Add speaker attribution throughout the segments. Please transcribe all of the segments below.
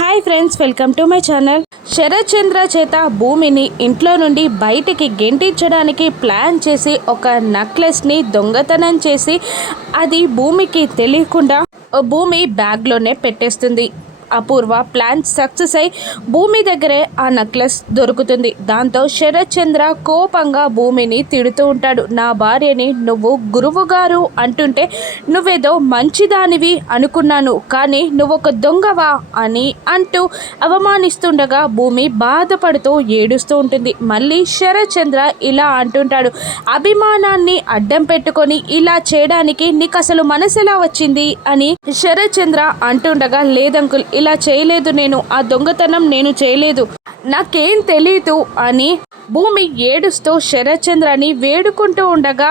Speaker 1: Hi friends welcome to my channel. Sharat Chandra చేత భూమిని ఇంట్లో నుండి బయటికి గెంటించడానికి ప్లాన్ చేసి ఒక నెక్లెస్ని దొంగతనం చేసి అది భూమికి తెలియకుండా భూమి బ్యాగ్లోనే పెట్టేస్తుంది. అపూర్వ ప్లాన్ సక్సెస్ అయి భూమి దగ్గరే ఆ నెక్లెస్ దొరుకుతుంది. దాంతో శరత్ చంద్ర కోపంగా భూమిని తిడుతూ ఉంటాడు. నా భార్యని నువ్వు గురువు గారు అంటుంటే నువ్వేదో మంచిదానివి అనుకున్నాను. కానీ నువ్వు ఒక దొంగవా అని అంటూ అవమానిస్తుండగా భూమి బాధపడుతూ ఏడుస్తూ ఉంటుంది. మళ్ళీ శరత్ చంద్ర ఇలా అంటుంటాడు. అభిమానాన్ని అడ్డం పెట్టుకొని ఇలా చేయడానికి నీకు అసలు మనసు ఎలా వచ్చింది అని శరత్ చంద్ర అంటుండగా లేదంకుల్ ఇలా చేయలేదు నేను ఆ దొంగతనం నేను చేయలేదు. నాకేం తెలీదు అని భూమి ఏడుస్తూ శరత్చంద్రని వేడుకుంటూ ఉండగా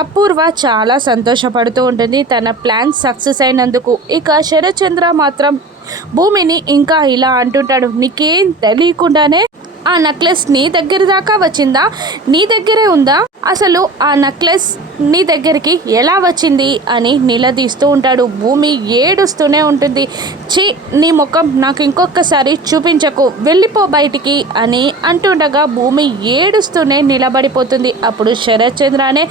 Speaker 1: అపూర్వ చాలా సంతోషపడుతూ ఉంటుంది. తన ప్లాన్ సక్సెస్ అయినందుకు ఇక శరత్చంద్ర మాత్రం భూమిని ఇంకా ఇలా అంటుంటాడు. నీకేం తెలియకుండానే ఆ నెక్లెస్ నీ దగ్గర దాకా వచ్చిందా? నీ దగ్గరే ఉందా? అసలు ఆ నెక్లెస్ నీ దగ్గరికి ఎలా వచ్చింది? అని నిలదీస్తూ ఉంటాడు. భూమి ఏడుస్తూనే ఉంటుంది. చి నీ ముఖం నాకు ఇంకొకసారి చూపించకు. వెళ్ళిపో బయటికి అని అంటుండగా భూమి ఏడుస్తూనే నిలబడిపోతుంది. అప్పుడు శరత్ చంద్రనే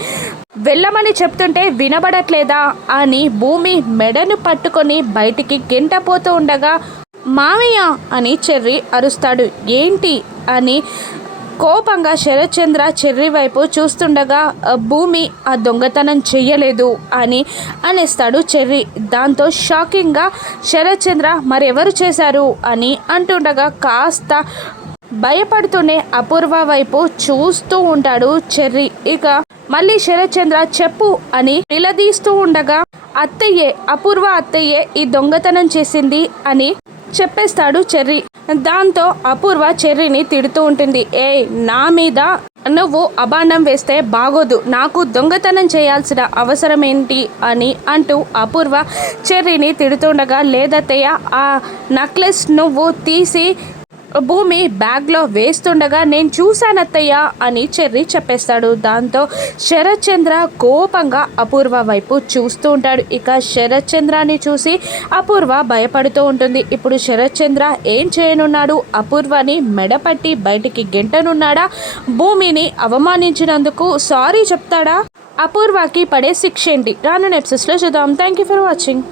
Speaker 1: వెళ్ళమని చెప్తుంటే వినబడట్లేదా? అని భూమి మెడను పట్టుకొని బయటికి గెంటపోతూ ఉండగా మామయ్య అని చెర్రి అరుస్తాడు. ఏంటి? అని కోపంగా శరత్చంద్ర చెర్రి వైపు చూస్తుండగా భూమి ఆ దొంగతనం చెయ్యలేదు అని అనేస్తాడు చెర్రి. దాంతో షాకింగ్గా శరత్చంద్ర మరెవరు చేశారు? అని అంటుండగా కాస్త భయపడుతూనే అపూర్వ వైపు చూస్తూ ఉంటాడు చెర్రి. ఇక మళ్ళీ శరత్చంద్ర చెప్పు అని నిలదీస్తూ ఉండగా అత్తయ్యే అపూర్వ అత్తయ్యే ఈ దొంగతనం చేసింది అని చెప్పేస్తాడు చెర్రి. దాంతో అపూర్వ చెర్రీని తిడుతూ ఉంటుంది. ఏ నా మీద నువ్వు అబాండం వేస్తే బాగోదు. నాకు దొంగతనం చేయాల్సిన అవసరం ఏంటి అని అంటూ అపూర్వ చెర్రీని తిడుతుండగా లేదత్తయ్య ఆ నక్లెస్ నువ్వు తీసి భూమి బ్యాగ్లో వేస్తుండగా నేను చూశానత్తయ్య అని చెర్రి చెప్పేస్తాడు. దాంతో శరత్ చంద్ర కోపంగా అపూర్వ వైపు చూస్తూ ఉంటాడు. ఇక శరత్చంద్రాన్ని చూసి అపూర్వ భయపడుతూ ఉంటుంది. ఇప్పుడు శరత్ చంద్ర ఏం చేయనున్నాడు? అపూర్వని మెడపట్టి బయటికి గెంటనున్నాడా? భూమిని అవమానించినందుకు సారీ చెప్తాడా? అపూర్వకి పడే శిక్ష ఏంటి? రానున్న నెప్సెస్లో చూద్దాం. Thank you for watching